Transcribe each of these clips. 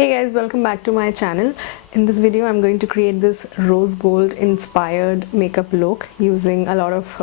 Hey guys, welcome back to my channel. In this video I'm going to create this rose gold inspired makeup look using a lot of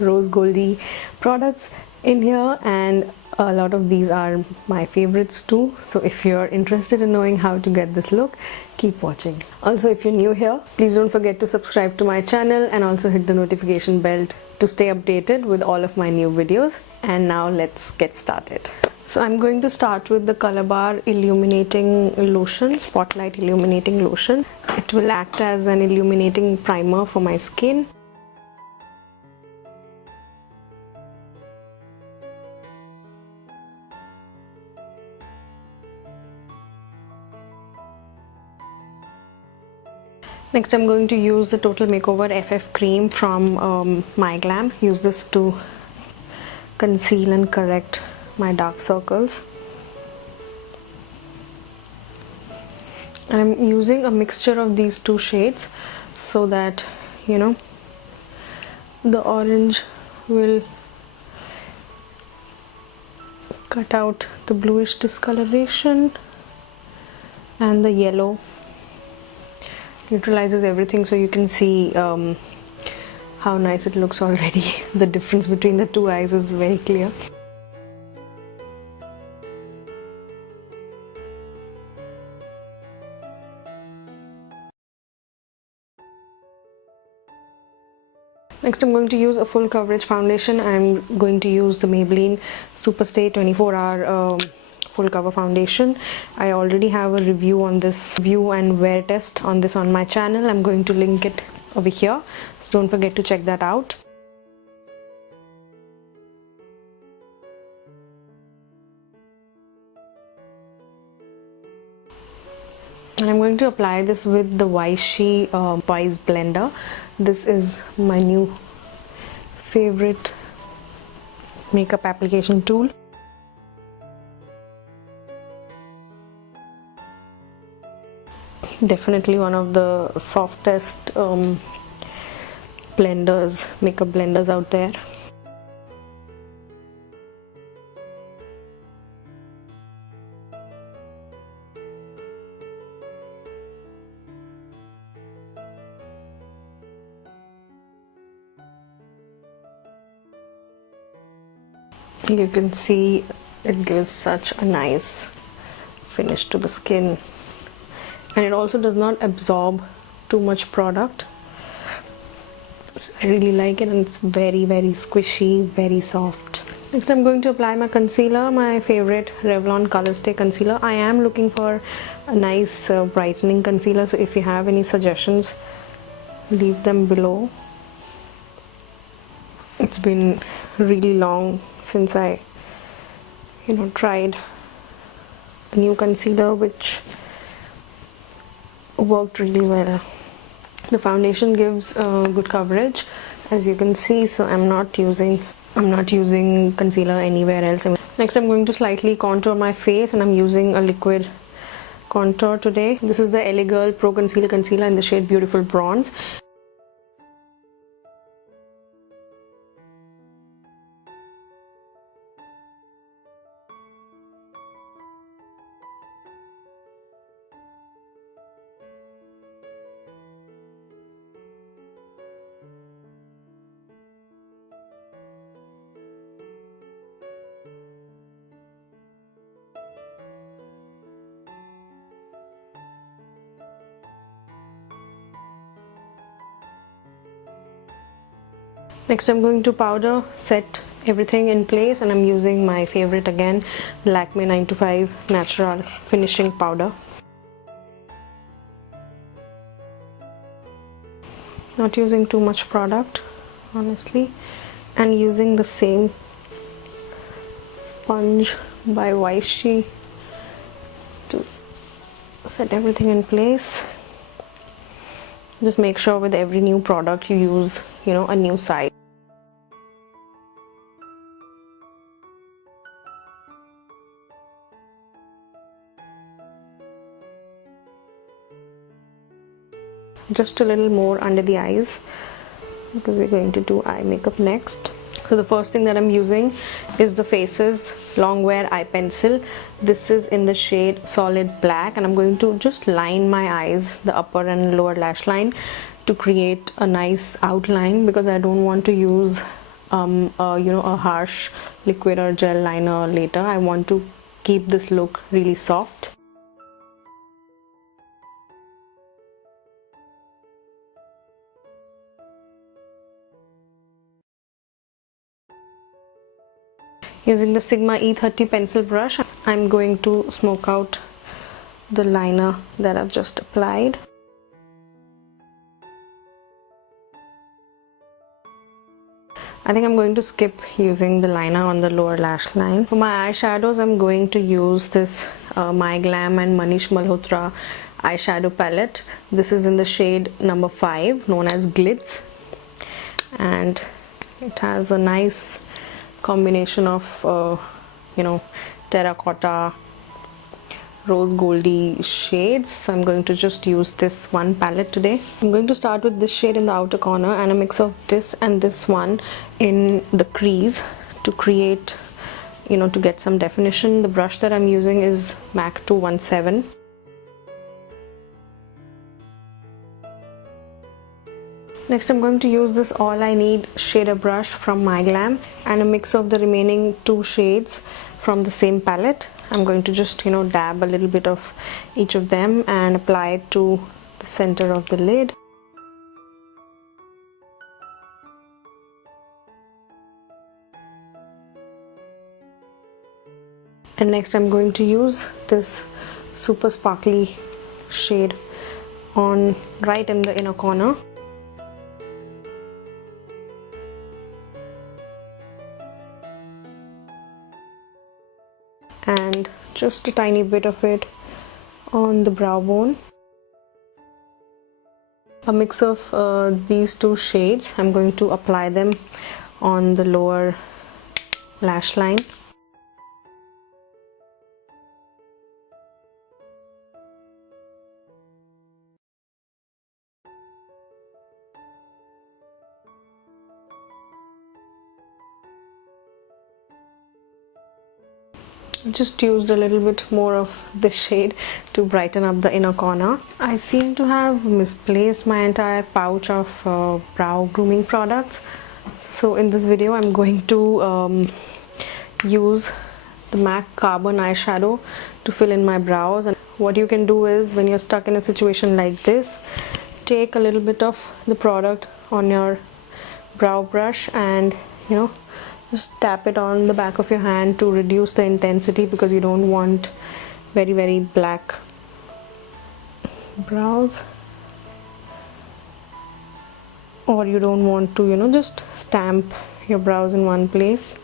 rose goldy products in here, and a lot of these are my favorites too. So if you're interested in knowing how to get this look, keep watching. Also, if you're new here, please don't forget to subscribe to my channel and also hit the notification bell to stay updated with all of my new videos. And now let's get started. So I'm going to start with the Colorbar Illuminating Lotion, Spotlight Illuminating Lotion. It will act as an illuminating primer for my skin. Next I'm going to use the Total Makeover FF cream from My Glam. Use this to conceal and correct my dark circles. I'm using a mixture of these two shades so that the orange will cut out the bluish discoloration and the yellow neutralizes everything, so you can see how nice it looks already. The difference between the two eyes is very clear. Next I'm going to use a full coverage foundation. I'm going to use the Maybelline Superstay 24-hour full cover foundation. I already have a review on this, view and wear test on this on my channel. I'm going to link it over here, so don't forget to check that out. And I'm going to apply this with the Vichy Wise blender. This is my new favorite makeup application tool. Definitely one of the softest blenders, makeup blenders out there. You can see it gives such a nice finish to the skin, and it also does not absorb too much product. So I really like it, and it's very squishy, very soft. Next I'm going to apply my concealer, my favorite Revlon Color Stay concealer. I am looking for a nice brightening concealer, so if you have any suggestions, leave them below. It's been really long since I tried a new concealer which worked really well. The foundation gives good coverage, as you can see, so I'm not using concealer anywhere else. Next I'm going to slightly contour my face, and I'm using a liquid contour today. This is the LA Girl Pro Conceal Concealer in the shade Beautiful Bronze. Next I'm going to powder set everything in place, and I'm using my favorite again, the Lakme 925 Naturale finishing powder. Not using too much product, honestly, and using the same sponge by Vichy to set everything in place. Just make sure with every new product you use a new side. Just a little more under the eyes, because we're going to do eye makeup next. So the first thing that I'm using is the Faces Long Wear Eye Pencil. This is in the shade Solid Black, and I'm going to just line my eyes, the upper and lower lash line, to create a nice outline, because I don't want to use a harsh liquid or gel liner later. I want to keep this look really soft. Using the Sigma E30 pencil brush, I'm going to smoke out the liner that I've just applied. I think I'm going to skip using the liner on the lower lash line. For my eyeshadows, I'm going to use this My Glam and Manish Malhotra eyeshadow palette. This is in the shade number 5, known as Glitz, and it has a nice combination of terracotta, rose goldy shades. So I'm going to just use this one palette today. I'm going to start with this shade in the outer corner and a mix of this and this one in the crease to create, to get some definition. The brush that I'm using is MAC 217. Next, I'm going to use this All I Need shader brush from My Glam and a mix of the remaining 2 shades from the same palette. I'm going to just dab a little bit of each of them and apply it to the center of the lid. And next I'm going to use this super sparkly shade right in the inner corner. And just a tiny bit of it on the brow bone. A mix of these 2 shades, I'm going to apply them on the lower lash line. Just used a little bit more of this shade to brighten up the inner corner. I seem to have misplaced my entire pouch of brow grooming products. So in this video I'm going to use the MAC Carbon eyeshadow to fill in my brows. And what you can do is, when you're stuck in a situation like this, take a little bit of the product on your brow brush and just tap it on the back of your hand to reduce the intensity, because you don't want very black brows, or you don't want to just stamp your brows in one place.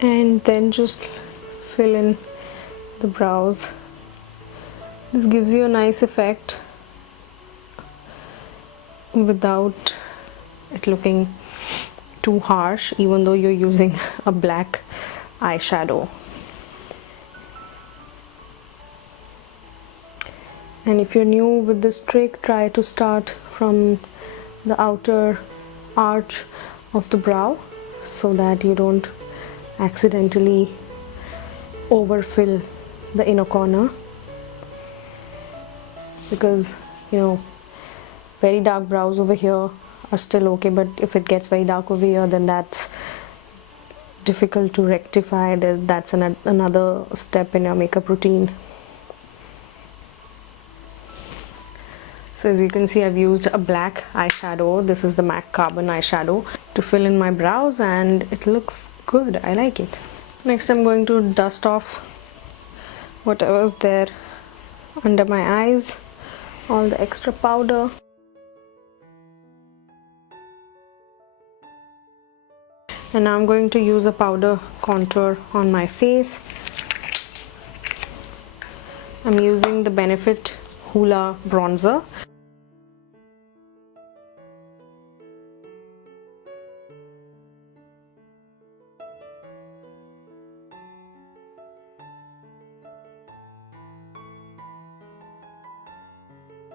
And then just fill in the brows. This gives you a nice effect without it looking too harsh, even though you're using a black eyeshadow. And if you're new with this trick, try to start from the outer arch of the brow so that you don't accidentally overfill the inner corner, because very dark brows over here are still okay, but if it gets very dark over here, then that's difficult to rectify. That's another step in your makeup routine. So as you can see, I've used a black eyeshadow. This is the MAC Carbon eyeshadow to fill in my brows, and it looks good. I like it. Next I'm going to dust off whatever's there under my eyes, all the extra powder. And now I'm going to use a powder contour on my face. I'm using the Benefit Hoola bronzer.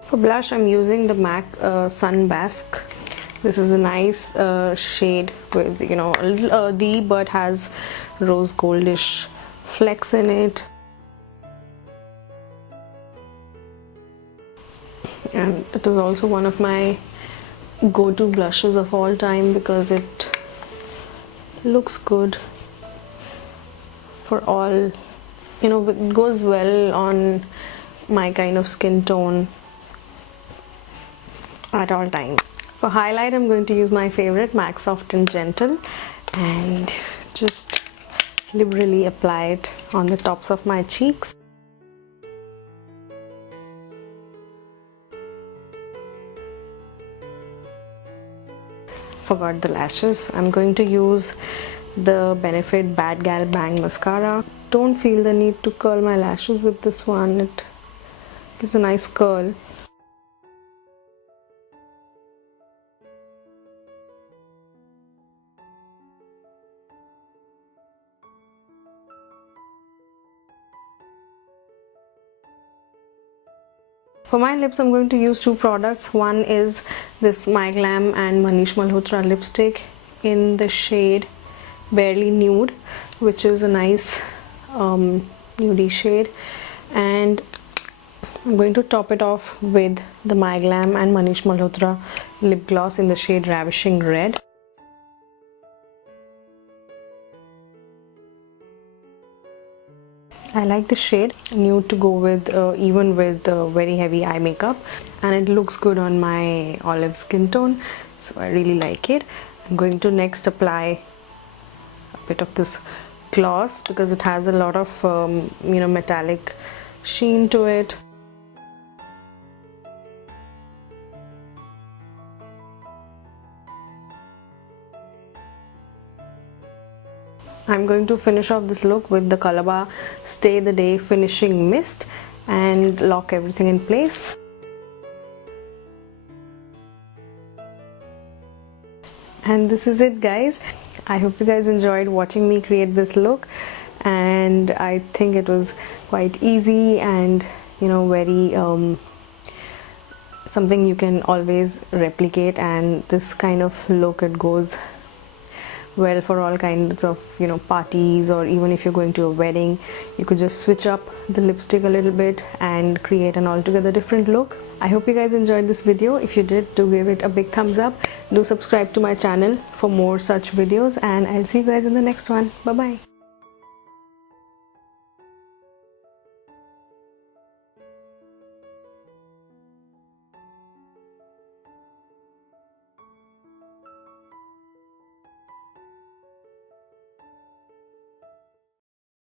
For blush, I'm using the MAC Sunbasque This is a nice shade with, you know, a little earthy but has rose goldish flecks in it. And it is also one of my go-to blushes of all time because it looks good for all, you know, it goes well on my kind of skin tone at all times. For highlight, I'm going to use my favorite MAC Soft and Gentle and just liberally apply it on the tops of my cheeks. Forgot the lashes. I'm going to use the Benefit Bad Gal Bang Mascara. Don't feel the need to curl my lashes with this one. It gives a nice curl. For my lips, I'm going to use two products. One is this My Glam and Manish Malhotra lipstick in the shade Barely Nude, which is a nice nudie shade, and I'm going to top it off with the My Glam and Manish Malhotra lip gloss in the shade Ravishing Red. I like the shade nude to go with even with very heavy eye makeup, and it looks good on my olive skin tone, so I really like it. I'm going to next apply a bit of this gloss because it has a lot of you know, metallic sheen to it. I'm going to finish off this look with the Colorbar Stay the Day Finishing Mist and lock everything in place. And this is it, guys. I hope you guys enjoyed watching me create this look, and I think it was quite easy and, you know, very something you can always replicate, and this kind of look, it goes well for all kinds of, you know, parties, or even if you're going to a wedding, you could just switch up the lipstick a little bit and create an altogether different look. I hope you guys enjoyed this video. If you did, do give it a big thumbs up. Do subscribe to my channel for more such videos, and I'll see you guys in the next one. Bye bye.